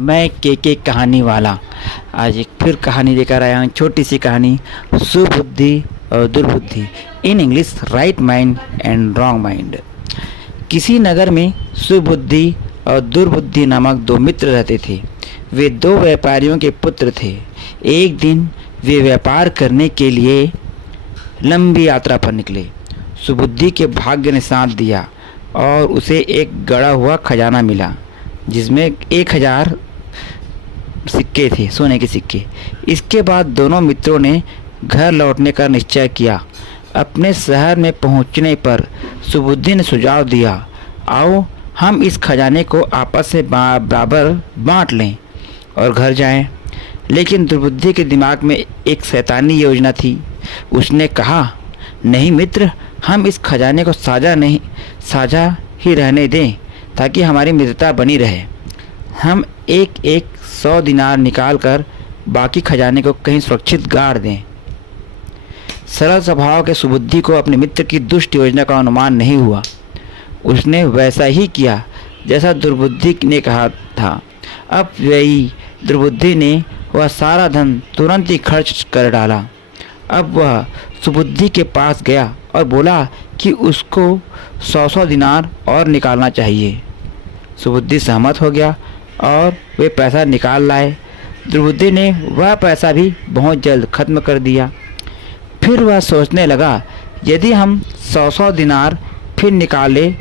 मैं के कहानी वाला आज एक फिर कहानी लेकर आया हूँ। छोटी सी कहानी, सुबुद्धि और Durbuddhi. In English, right mind and wrong mind. किसी नगर में सुबुद्धि और दुर्बुद्धि नामक दो मित्र रहते थे। वे दो व्यापारियों के पुत्र थे। एक दिन वे व्यापार करने के लिए लंबी यात्रा पर निकले। सुबुद्धि के भाग्य ने साथ दिया और उसे एक गड़ा हुआ खजाना मिला जिसमें 1000 सिक्के थे, सोने के सिक्के। इसके बाद दोनों मित्रों ने घर लौटने का निश्चय किया। अपने शहर में पहुंचने पर सुबुद्धि ने सुझाव दिया, आओ हम इस खजाने को आपस में बराबर बांट लें और घर जाएं। लेकिन दुर्बुद्धि के दिमाग में एक शैतानी योजना थी। उसने कहा, नहीं मित्र, हम इस खजाने को साझा ही रहने दें ताकि हमारी मित्रता बनी रहे। हम एक 100 दिनार निकाल कर बाकी खजाने को कहीं सुरक्षित गाड़ दें। सरल स्वभाव के सुबुद्धि को अपने मित्र की दुष्ट योजना का अनुमान नहीं हुआ। उसने वैसा ही किया जैसा दुर्बुद्धि ने कहा था। अब वही दुर्बुद्धि ने वह सारा धन तुरंत ही खर्च कर डाला। अब वह सुबुद्धि के पास गया और बोला कि उसको 100 दिनार और निकालना चाहिए। सुबुद्धि सहमत हो गया और वे पैसा निकाल लाए। दुर्बुद्धि ने वह पैसा भी बहुत जल्द खत्म कर दिया। फिर वह सोचने लगा, यदि हम 100 दिनार फिर निकालें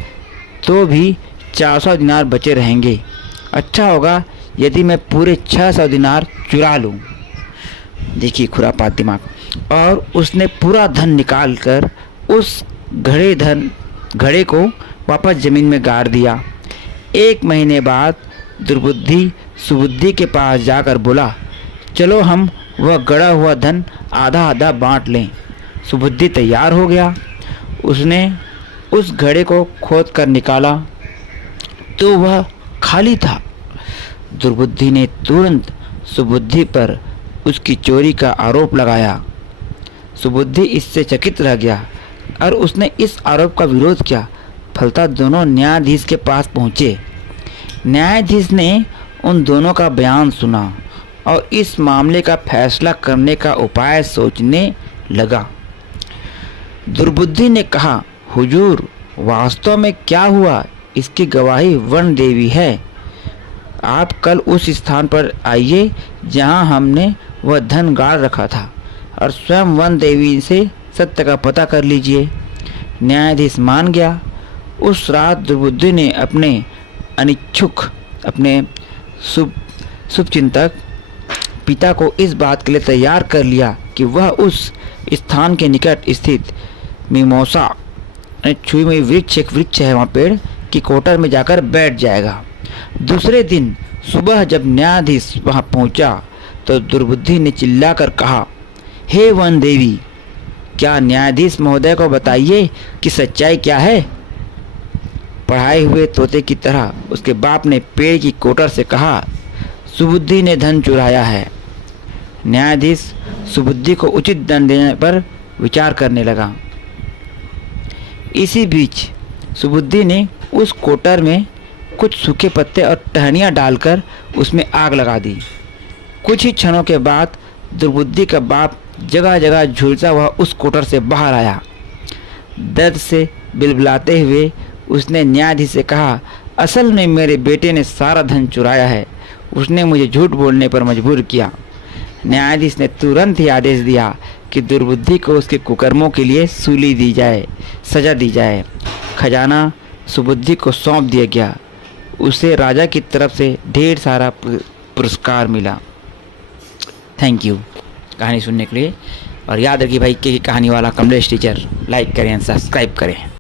तो भी 400 दिनार बचे रहेंगे। अच्छा होगा यदि मैं पूरे 600 दिनार चुरा लूँ। देखिए खुरापात दिमाग। और उसने पूरा धन निकाल कर उस घड़े को वापस ज़मीन में गाड़ दिया। 1 महीने बाद दुर्बुद्धि सुबुद्धि के पास जाकर बोला, चलो हम वह गड़ा हुआ धन आधा आधा बांट लें। सुबुद्धि तैयार हो गया। उसने उस घड़े को खोद कर निकाला तो वह खाली था। दुर्बुद्धि ने तुरंत सुबुद्धि पर उसकी चोरी का आरोप लगाया। सुबुद्धि इससे चकित रह गया और उसने इस आरोप का विरोध किया। फलतः दोनों न्यायाधीश के पास पहुँचे। न्यायाधीश ने उन दोनों का बयान सुना और इस मामले का फैसला करने का उपाय सोचने लगा। दुर्बुद्धि ने कहा, हुजूर, वास्तव में क्या हुआ इसकी गवाही वन देवी है। आप कल उस स्थान पर आइए जहां हमने वह धन गाड़ रखा था और स्वयं वन देवी से सत्य का पता कर लीजिए। न्यायाधीश मान गया। उस रात दुर्बुद्धि ने अपने शुभचिंतक पिता को इस बात के लिए तैयार कर लिया कि वह उस स्थान के निकट स्थित मिमोसा छुई हुई एक वृक्ष है, वहाँ पेड़ की कोटर में जाकर बैठ जाएगा। दूसरे दिन सुबह जब न्यायाधीश वहाँ पहुँचा तो दुर्बुद्धि ने चिल्लाकर कहा, हे वन देवी, क्या न्यायाधीश महोदय को बताइए कि सच्चाई क्या है। पढ़ाए हुए तोते की तरह उसके बाप ने पेड़ की कोटर से कहा, सुबुद्धि ने धन चुराया है। न्यायाधीश सुबुद्धि को उचित दंड देने पर विचार करने लगा। इसी बीच सुबुद्धि ने उस कोटर में कुछ सूखे पत्ते और टहनियाँ डालकर उसमें आग लगा दी। कुछ ही क्षणों के बाद दुर्बुद्धि का बाप जगह जगह झुलसा हुआ उस कोटर से बाहर आया। दर्द से बिलबिलाते हुए उसने न्यायाधीश से कहा, असल में मेरे बेटे ने सारा धन चुराया है। उसने मुझे झूठ बोलने पर मजबूर किया। न्यायाधीश ने तुरंत ही आदेश दिया कि दुर्बुद्धि को उसके कुकर्मों के लिए सजा दी जाए। खजाना सुबुद्धि को सौंप दिया गया। उसे राजा की तरफ से ढेर सारा पुरस्कार मिला। थैंक यू कहानी सुनने के लिए। और याद रखिए भाई, के कहानी वाला कमलेश टीचर। लाइक करें, सब्सक्राइब करें।